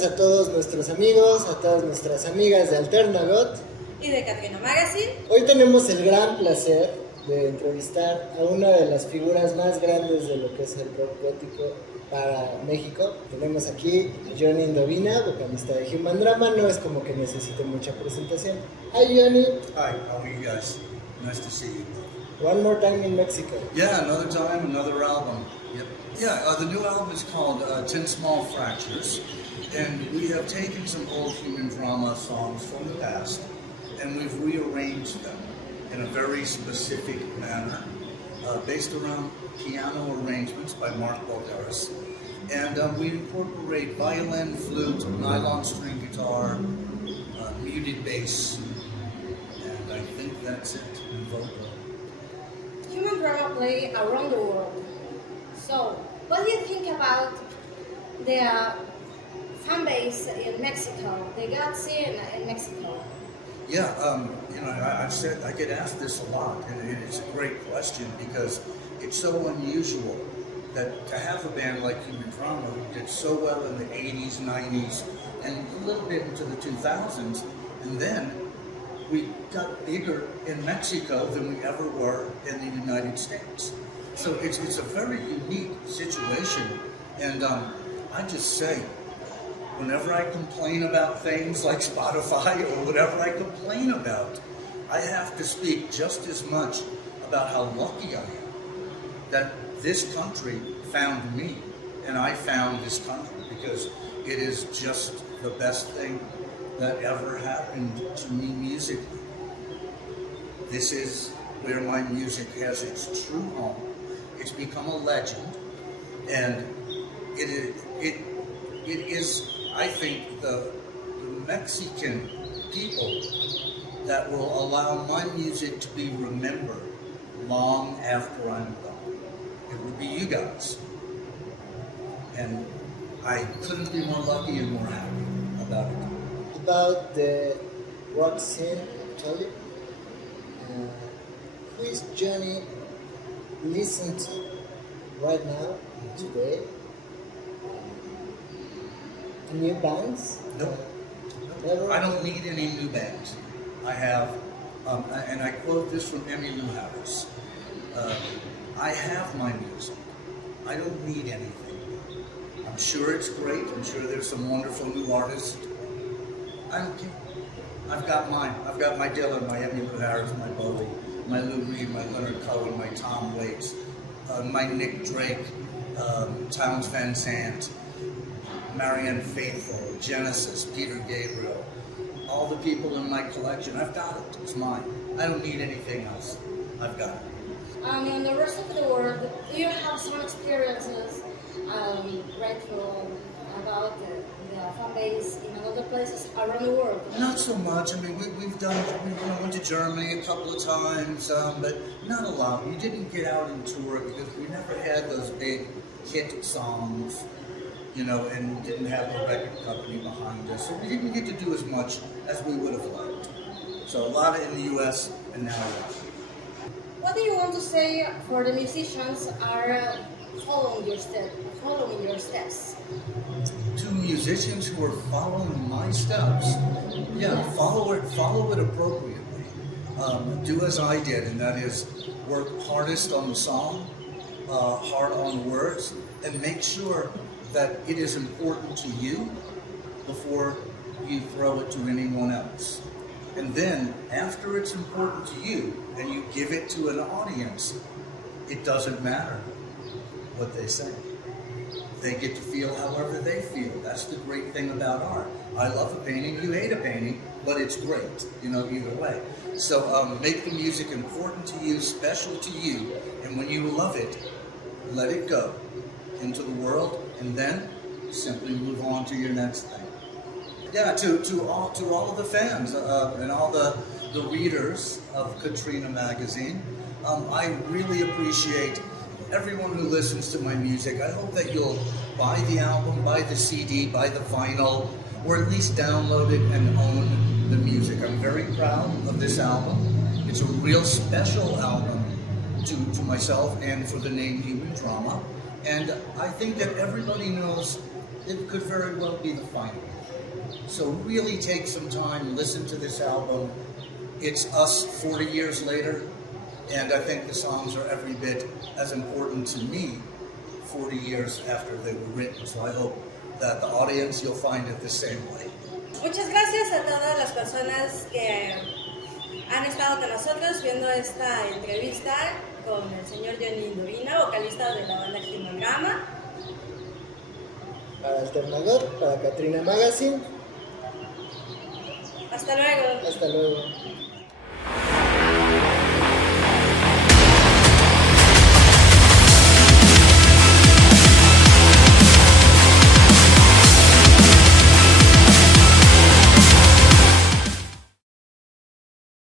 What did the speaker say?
tardes a todos nuestros amigos, a todas nuestras amigas de Alternagoth y de Catrina Magazine. Hoy tenemos el gran placer de entrevistar a una de las figuras más grandes de lo que es el rock gótico para México. Tenemos aquí a Jhonny Indovina, vocalista de Human Drama. No es como que necesite mucha presentación. Hi Jhonny. Hi, how are you guys? Nice to see you. One more time in Mexico. Yeah, another time, another album. Yep. Yeah, the new album is called 10 Small Fractures, and we have taken some old Human Drama songs from the past, and we've rearranged them in a very specific manner, based around piano arrangements by Mark Balderas. And we incorporate violin, flute, nylon string guitar, muted bass, and I think that's it, and vocal. Human Drama play around the world. So, what do you think about the fan base in Mexico, the God scene in Mexico? Yeah, I've said, I get asked this a lot, and it's a great question because it's so unusual that to have a band like Human Drama who did so well in the 80s, 90s, and a little bit into the 2000s, and then we got bigger in Mexico than we ever were in the United States. So it's a very unique situation, and I just say, whenever I complain about things like Spotify or whatever I complain about, I have to speak just as much about how lucky I am that this country found me and I found this country, because it is just the best thing that ever happened to me musically. This is where my music has its true home. It's become a legend, and it is, I think, the Mexican people that will allow my music to be remembered long after I'm gone. It would be you guys. And I couldn't be more lucky and more happy about it. About the rock scene, actually, who is Jhonny listen to right now, today? New bands? No. Never? I don't need any new bands. I have, and I quote this from Emmylou Harris, I have my music. I don't need anything. I'm sure it's great. I'm sure there's some wonderful new artists. I don't care. I've got mine. I've got my Dylan, my Emmylou Harris, my Bowie, my Lou Reed, my Leonard Cohen, my Tom Waits, my Nick Drake, Townes Van Sant, Marianne Faithfull, Genesis, Peter Gabriel, all the people in my collection. I've got it. It's mine. I don't need anything else. I've got it. In the rest of the world, do you have some experiences grateful about the fan base in other places around the world? Not so much. I mean, we went to Germany a couple of times, but not a lot. We didn't get out and tour because we never had those big hit songs, and didn't have a record company behind us. So we didn't get to do as much as we would have liked. So a lot of in the U.S. and now around. What do you want to say for the musicians are following your steps? To musicians who are following my steps, yeah, follow it appropriately. Do as I did, and that is work hardest on the song, hard on the words, and make sure that it is important to you before you throw it to anyone else. And then, after it's important to you, and you give it to an audience, it doesn't matter what they say. They get to feel however they feel. That's the great thing about art. I love a painting, you hate a painting, but it's great, either way. So make the music important to you, special to you, and when you love it, let it go into the world, and then simply move on to your next thing. Yeah, to all of the fans and all the readers of Catrina Magazine, I really appreciate everyone who listens to my music. I hope that you'll buy the album, buy the CD, buy the vinyl, or at least download it and own the music. I'm very proud of this album. It's a real special album to myself and for the name Human Drama. And I think that everybody knows it could very well be the final. So really take some time, listen to this album. It's us 40 years later, and I think the songs are every bit as important to me 40 years after they were written. So I hope that the audience, you'll find it the same way. Muchas gracias a todas las personas que han estado con nosotros viendo esta entrevista con el señor Jhonny Indovina, vocalista de la banda Human Drama. Para Alternagoth, para Catrina Magazine. Hasta luego. Hasta luego.